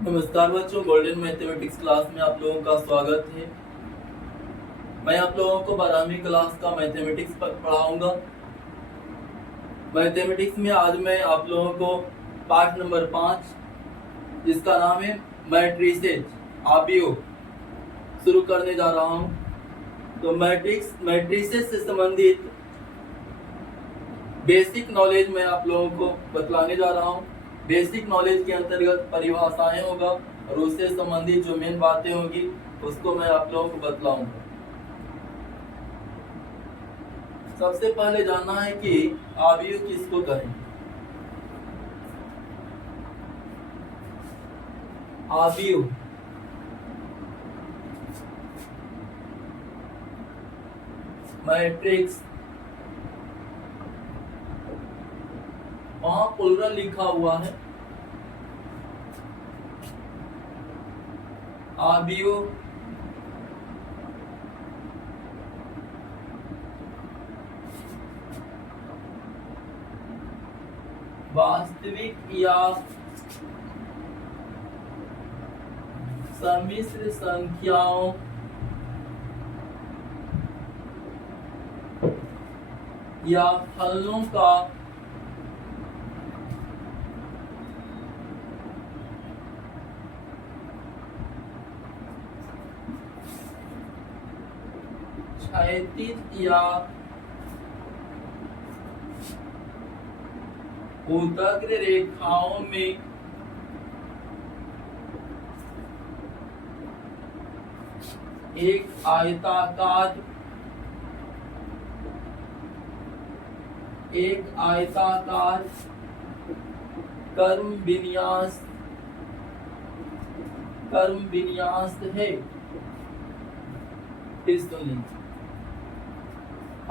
नमस्कार बच्चों, golden mathematics class में आप लोगों का स्वागत है। मैं आप लोगों को 12वीं क्लास का मैथमेटिक्स पढ़ाऊंगा। मैथमेटिक्स में आज मैं आप लोगों को पाठ नंबर 5 जिसका नाम है मैट्रिसेस आव्यूह शुरू करने जा रहा हूं। तो मैट्रिसेस से संबंधित बेसिक नॉलेज मैं आप लोगों को बतलाने जा रहा हूं। बेसिक नॉलेज के अंतर्गत परिभाषाएं होगा और उससे संबंधित जो मेन बातें होगी उसको मैं आप लोगों को बतलाऊंगा। सबसे पहले जानना है कि आव्यूह किसको कहें। आव्यूह मैट्रिक्स, वहां प्लुरल लिखा हुआ है। आव्यूह वास्तविक या सम्मिश्र संख्याओं या फलनों का क्षैतिज या ऊर्ध्वाधर रेखाओं में एक आयताकार कर्म विन्यास है।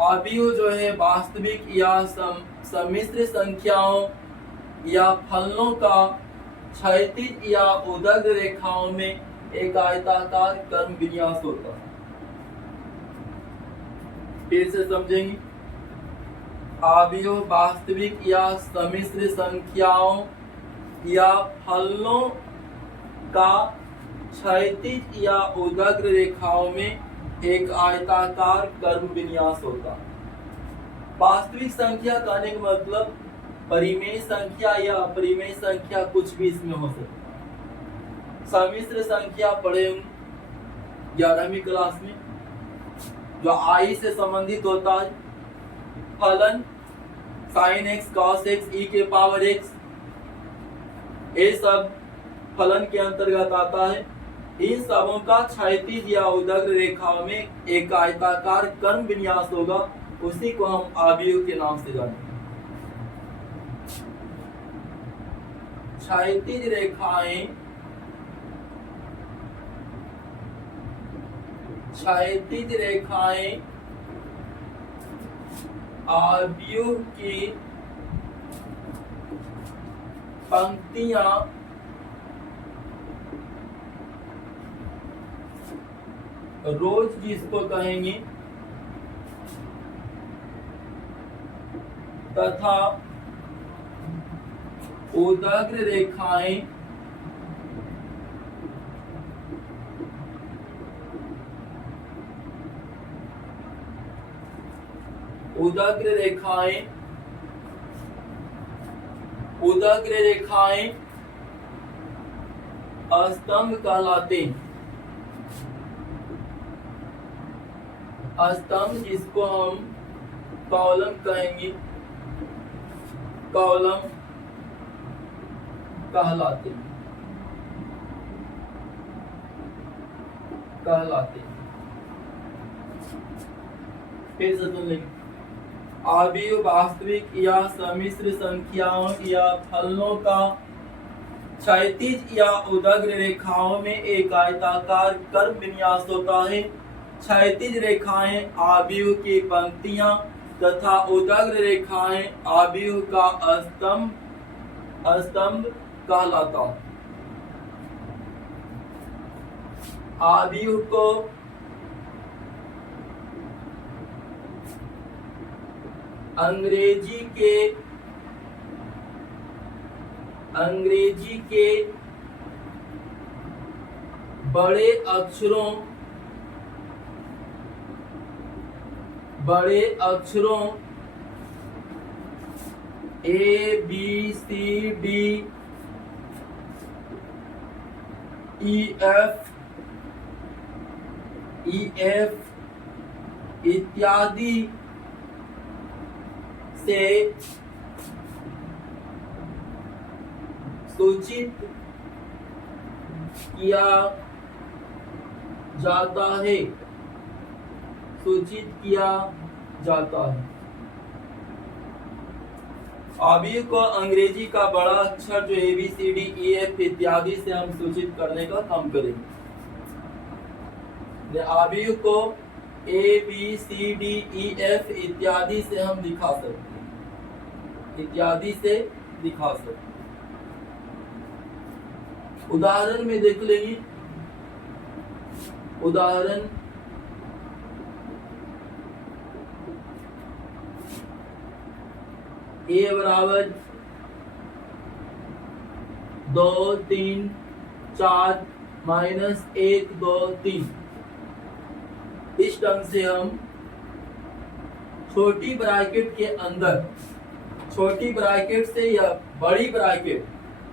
आव्यूह जो है वास्तविक या सम्मिश्र संख्याओं या फलनों का क्षैतिज या ऊर्ध्वाधर रेखाओं में एक आयताकार कर्म विन्यास होता है। फिर से समझेंगे। आव्यूह वास्तविक या सम्मिश्र संख्याओं या फलनों का क्षैतिज या ऊर्ध्वाधर रेखाओं में एक आयताकार कर्म विन्यास होता है। वास्तविक संख्या कहने का मतलब परिमेय संख्या या अपरिमेय संख्या कुछ भी इसमें हो सकता है। सम्मिश्र संख्या पढ़े 11वीं क्लास में, जो आई से संबंधित होता है। फलन sin x cos x e के पावर x, ये सब फलन के अंतर्गत आता है। इन सबों का क्षैतिज या ऊर्ध्वाधर रेखाओं में एक आयताकार कर्म विन्यास होगा, उसी को हम आव्यूह के नाम से जानते हैं। क्षैतिज रेखाएं आव्यूह की पंक्तियां रोज जिसको कहेंगे तथा ऊर्ध्वाधर रेखाएं स्तंभ कहलाते हैं। स्तंभ जिसको हम कॉलम कहेंगे, कॉलम कहलाते हैं। फिर से सुन लेंगे। आव्यूह वास्तविक या सम्मिश्र संख्याओं या फलनों का क्षैतिज या ऊर्ध्वाधर रेखाओं में एक आयताकार कर्म विन्यास होता है। क्षैतिज रेखाएं आव्यूह की पंक्तियां तथा ऊर्ध्वाधर रेखाएं आव्यूह का स्तंभ कहलाता है। आव्यूह को अंग्रेजी के बड़े अक्षरों A B C D E F इत्यादि से सूचित किया जाता है। अवयव को अंग्रेजी का बड़ा अक्षर जो A B C D E F इत्यादि से हम सूचित करने का काम करेंगे। अवयव को A B C D E F इत्यादि से हम दिखा सकते हैं। उदाहरण में देख लेंगे। उदाहरण ए बराबर 2 3 4 माइनस 1 2 3। इस ढंग से हम छोटी ब्रैकेट के अंदर छोटी ब्रैकेट से या बड़ी ब्रैकेट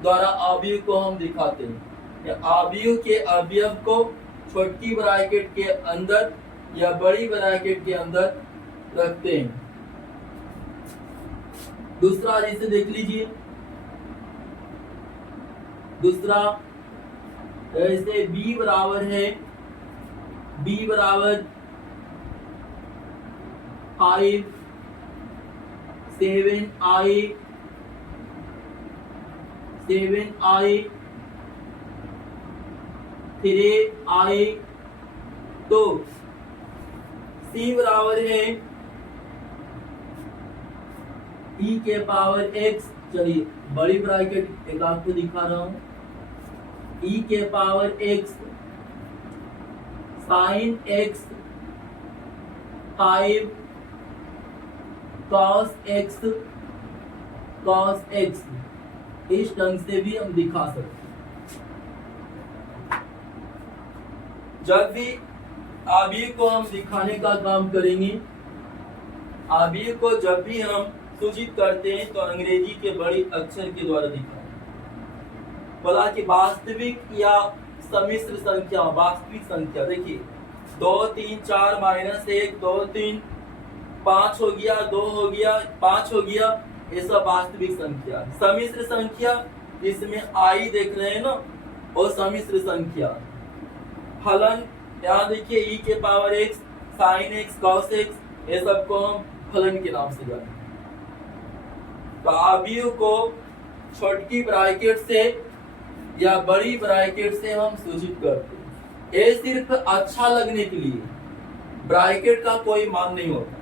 द्वारा अवयव को हम दिखाते हैं। अवयव के अवयव को छोटी ब्रैकेट के अंदर या बड़ी ब्रैकेट के अंदर रखते हैं। दूसरा जैसे देख लीजिए। दूसरा जैसे b बराबर है 5 7i 3i। तो c बराबर है e के पावर x। चलिए बड़ी ब्रैकेट एक आपको दिखा रहा हूं। e के power x sin x 5 cos x इस ढंग से भी हम दिखा सकते हैं। जब भी अवयव को हम दिखाने का काम करेंगे, अवयव को जब भी हम सूचित करते हैं तो अंग्रेजी के बड़ी अक्षर के द्वारा दिखाएं। बोला कि वास्तविक या सम्मिश्र संख्या। वास्तविक संख्या देखिए 2 3 4 माइनस 1 2 3 5 हो गया 2 हो गया 5 हो गया, ये सब वास्तविक संख्या। सम्मिश्र संख्या जिसमें आई देख रहे हैं ना, वो सम्मिश्र संख्या। फलन यहाँ देखिए e के power x sin x cos x, ये सबको हम फलन के नाम से जानते हैं। तो अवयव को छोटी ब्रैकेट से या बड़ी ब्रैकेट से हम सूचित करते हैं। ये सिर्फ अच्छा लगने के लिए, ब्रैकेट का कोई मान नहीं होता।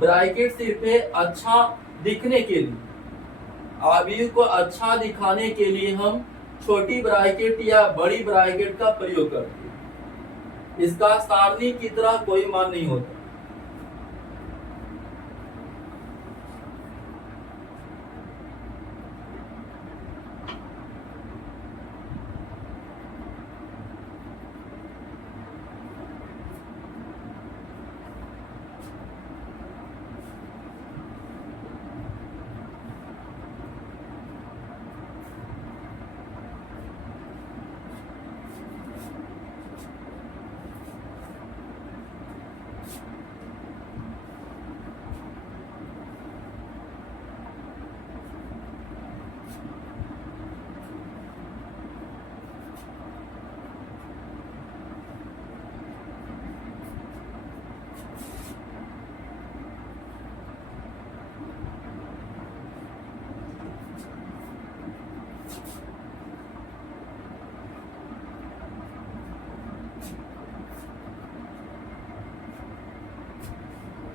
ब्रैकेट सिर्फ अच्छा दिखने के लिए, अवयव को अच्छा दिखाने के लिए हम छोटी ब्रैकेट या बड़ी ब्रैकेट का प्रयोग करते हैं। इसका सारणी की तरह कोई मान नहीं होता।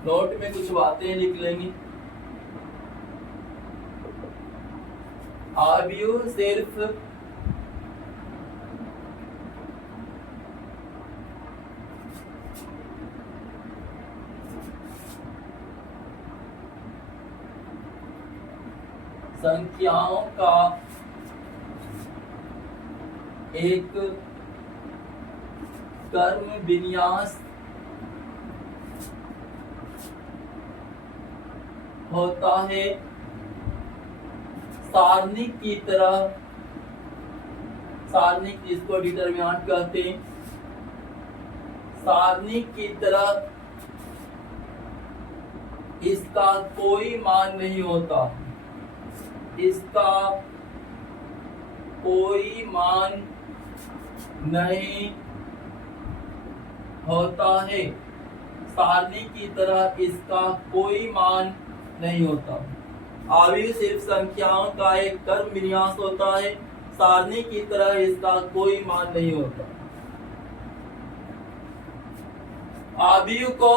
नोट में कुछ बातें लिख लेंगे। अवयव सिर्फ संख्याओं का एक कर्म विन्यास होता है। सारणिक की तरह, सारणिक जिसको डिटरमिनेंट कहते हैं, सारणिक की तरह इसका कोई मान नहीं होता, इसका कोई मान नहीं होता है। सारणी की तरह इसका कोई मान नहीं होता। आयु सिर्फ संख्याओं का एक कर्म विन्यास होता है, सारणी की तरह इसका कोई मान नहीं होता। आयु को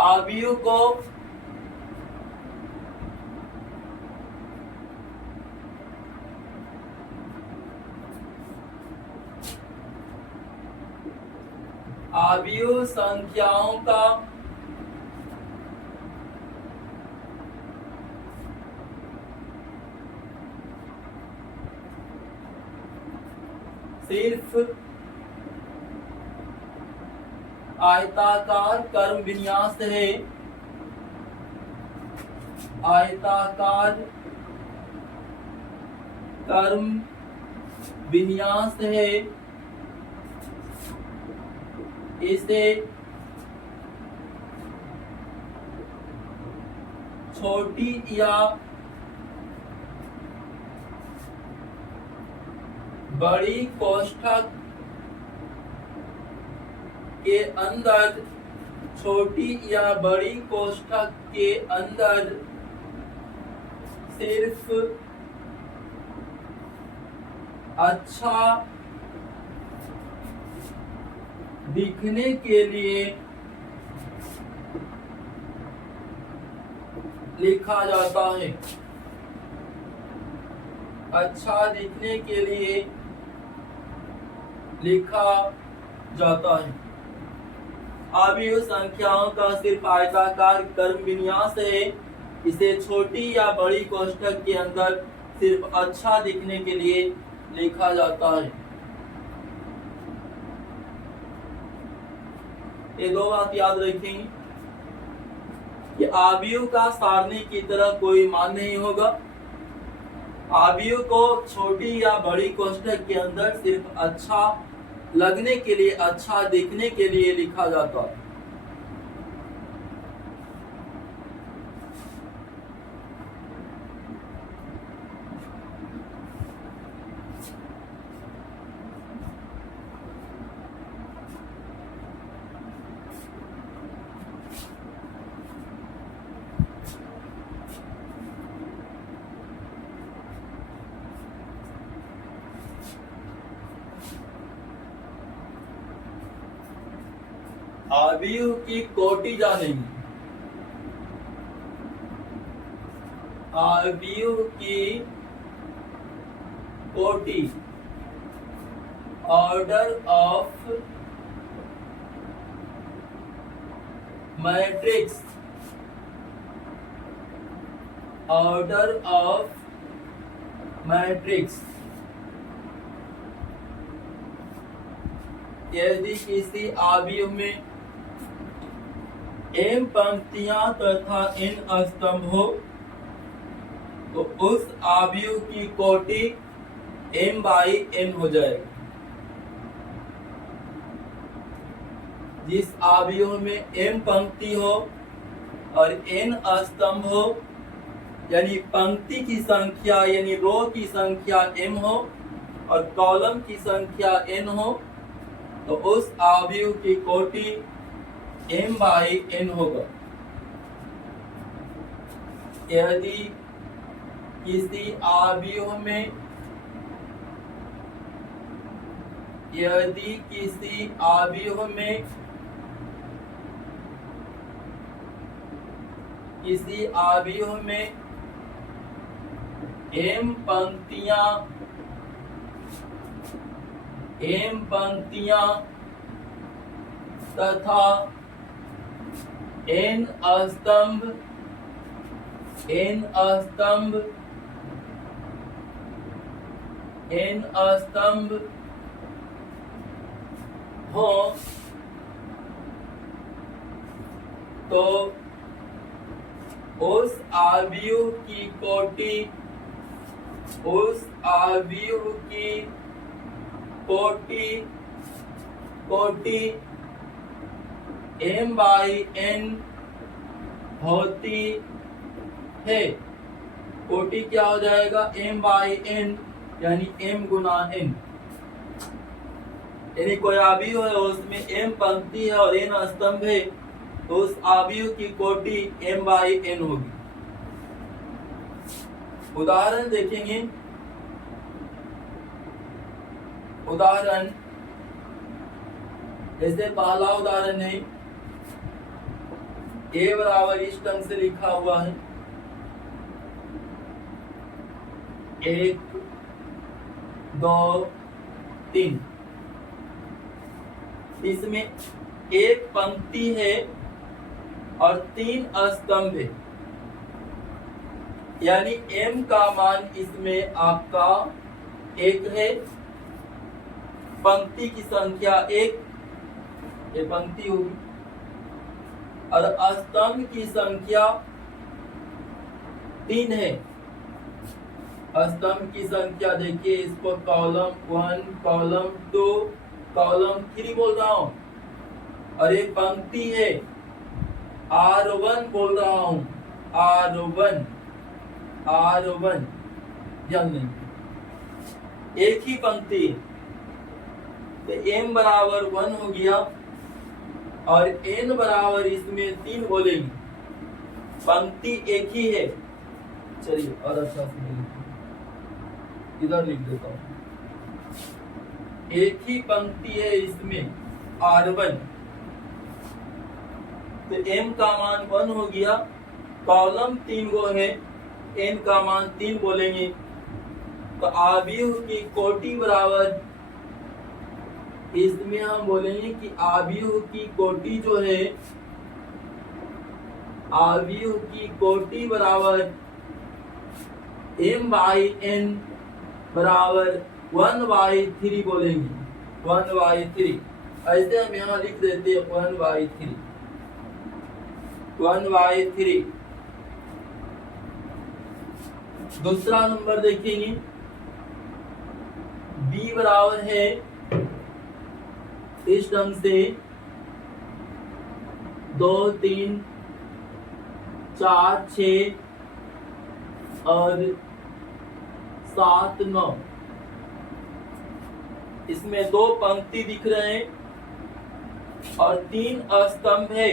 आयु को आयु संख्याओं का सिर्फ आयताकार कर्म विन्यास है, आयताकार कर्म विन्यास है। इसे छोटी या बड़ी कोष्ठक के अंदर, छोटी या बड़ी कोष्ठक के अंदर सिर्फ अच्छा दिखने के लिए लिखा जाता है, अच्छा दिखने के लिए लिखा जाता है। आयु संख्याओं का सिर्फ आयताकार कर्म विन्यास है, इसे छोटी या बड़ी कोष्ठक के अंदर सिर्फ अच्छा दिखने के लिए लिखा जाता है। ये दो बात याद रखेंगे कि आयु का सारणी की तरह कोई मान नहीं होगा। आयु को छोटी या बड़ी कोष्ठक के अंदर सिर्फ अच्छा लगने के लिए, अच्छा दिखने के लिए लिखा जाता है। आयु की कोटि जानेंगे। आयु की कोटि, order of matrix, order of matrix. यदि किसी आयु में m पंक्तियां तथा n स्तंभ हो तो उस आयु की कोटि m/n हो जाएगी। जिस आयु में m पंक्ति हो और n स्तंभ हो, यानी पंक्ति की संख्या यानी रो की संख्या m हो और कॉलम की संख्या n हो, तो उस आयु की कोटि m/n होगा। यदि किसी आयु में m पंक्तियां तथा n स्तंभ n स्तंभ हो तो उस आव्यूह की कोटि m by n होती है। कोटि क्या हो जाएगा? m by n, यानी m गुना n, यानी कोई आव्यूह है उसमें m पंक्ति है और n स्तंभ है, तो उस आव्यूह की कोटि m by n होगी। उदाहरण देखेंगे। उदाहरण जैसे पहला उदाहरण है, a बराबर इस ढंग से लिखा हुआ है, 1 2 3। इसमें एक पंक्ति है और 3 स्तंभ है, यानी m का मान इसमें आपका 1 है। पंक्ति की संख्या 1, ये पंक्ति होगी, और स्तंभ की संख्या 3 है। स्तंभ की संख्या देखिए, इसको कॉलम 1, कॉलम 2, कॉलम 3 बोल रहा हूं, और एक पंक्ति है R1 बोल रहा हूं, R1 ध्यान दें, एक ही पंक्ति है, तो m बराबर 1 हो गया और n बराबर इसमें 3 बोलेंगे। पंक्ति एक ही है। चलिए और अच्छा से इधर लिख देता हूं, एक ही पंक्ति है इसमें R1, तो m का मान 1 हो गया। कॉलम 3 गो है, n का मान 3 बोलेंगे, तो आव्यूह की कोटि बराबर, इसमें हम बोलेंगे कि आव्यूह की कोटि जो है, आव्यूह की कोटि बराबर m by n बराबर 1 by 3 बोलेंगे, 1 by 3। ऐसे हम यहाँ लिख देते हैं 1 by 3, 1 by 3। दूसरा नंबर देखेंगे, b बराबर है इस ढंग से 2 3 4 6 और 7 9। इसमें 2 पंक्ति दिख रहे हैं और 3 स्तंभ है।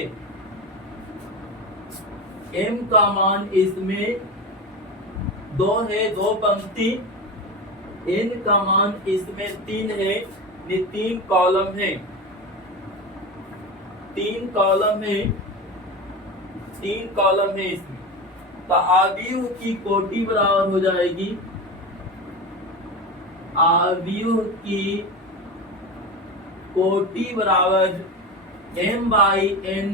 m का मान इसमें 2 है, 2 पंक्ति, n का मान इसमें 3 है, 3 कॉलम है, 3 कॉलम है, 3 कॉलम है इसमें। तो आव्यूह की कोटि बराबर हो जाएगी, आव्यूह की कोटि बराबर m by n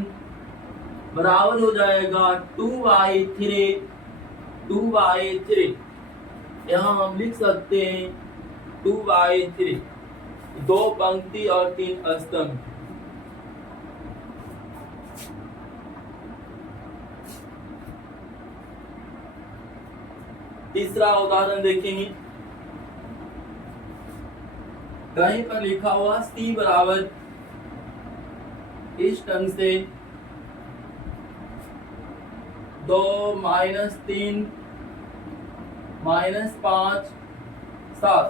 बराबर हो जाएगा 2 by 3, 2 by 3। यहाँ हम लिख सकते हैं 2 by 3, 2 पंक्ति और 3 स्तंभ। तीसरा उदाहरण देखेंगे, कहीं पर लिखा हुआ c बराबर इस ढंग से 2 -3 -5 7।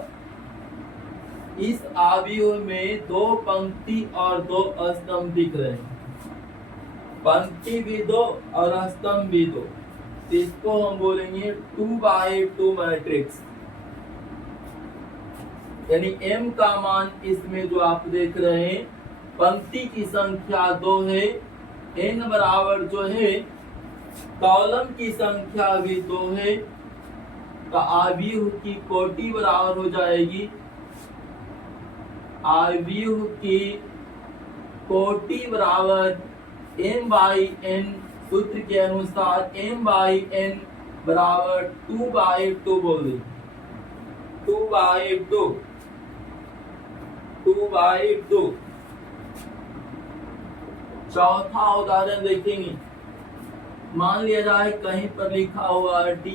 इस आव्यूह में 2 पंक्ति और 2 स्तंभ दिख रहे हैं, पंक्ति भी 2 और स्तंभ भी 2। इसको हम बोलेंगे 2 by 2 मैट्रिक्स। यानी m का मान इसमें जो आप देख रहे हैं, पंक्ति की संख्या 2 है, n बराबर जो है कॉलम की संख्या भी 2 है, तो आव्यूह की कोटि बराबर हो जाएगी, आव्यूह की कोटि बराबर m by n, सूत्र के अनुसार m by n बराबर 2 by 2 बोल दें। 2/2 2/2। चौथा उदाहरण देखेंगे। मान लिया जाए कहीं पर लिखा हुआ है d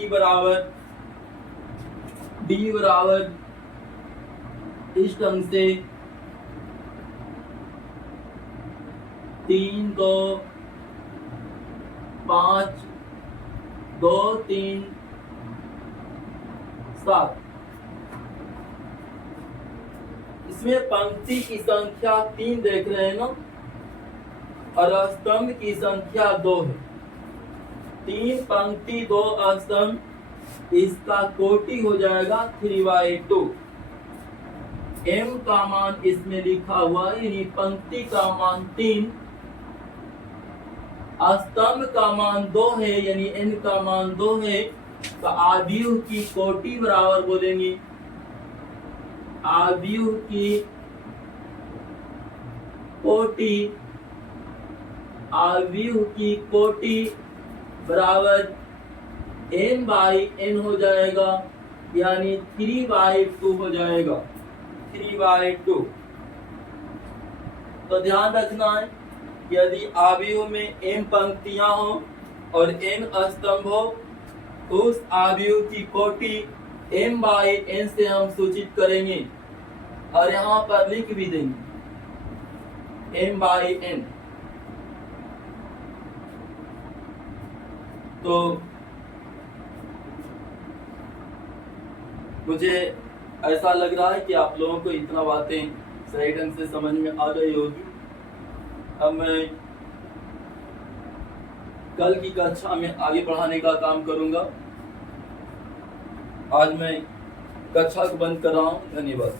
बराबर इस ढंग से 3 2 5 2 3 7। इसमें पंक्ति की संख्या 3 देख रहे हैं ना, और स्तंभ की संख्या 2 है। 3 पंक्ति 2 स्तंभ, इसका कोटि हो जाएगा 3/2। m का मान इसमें लिखा हुआ है, यानी पंक्ति का मान 3, स्तंभ का मान 2 है, यानी n का मान 2 है। तो आव्यूह की कोटि बराबर बोलेंगे, आव्यूह की कोटि, आव्यूह की कोटि बराबर n/n हो जाएगा, यानी 3/2 हो जाएगा, 3/2। तो ध्यान रखना है, यदि आव्यूह में m पंक्तियां हो और n स्तंभ हो, उस आव्यूह की कोटि m/n से हम सूचित करेंगे, और यहाँ पर लिख भी देंगे m/n। तो मुझे ऐसा लग रहा है कि आप लोगों को इतना बातें सही ढंग से समझ में आ गई होगी। अब मैं कल की कक्षा में आगे बढ़ाने का काम करूंगा। आज मैं कक्षा को बंद कर रहा हूं। धन्यवाद।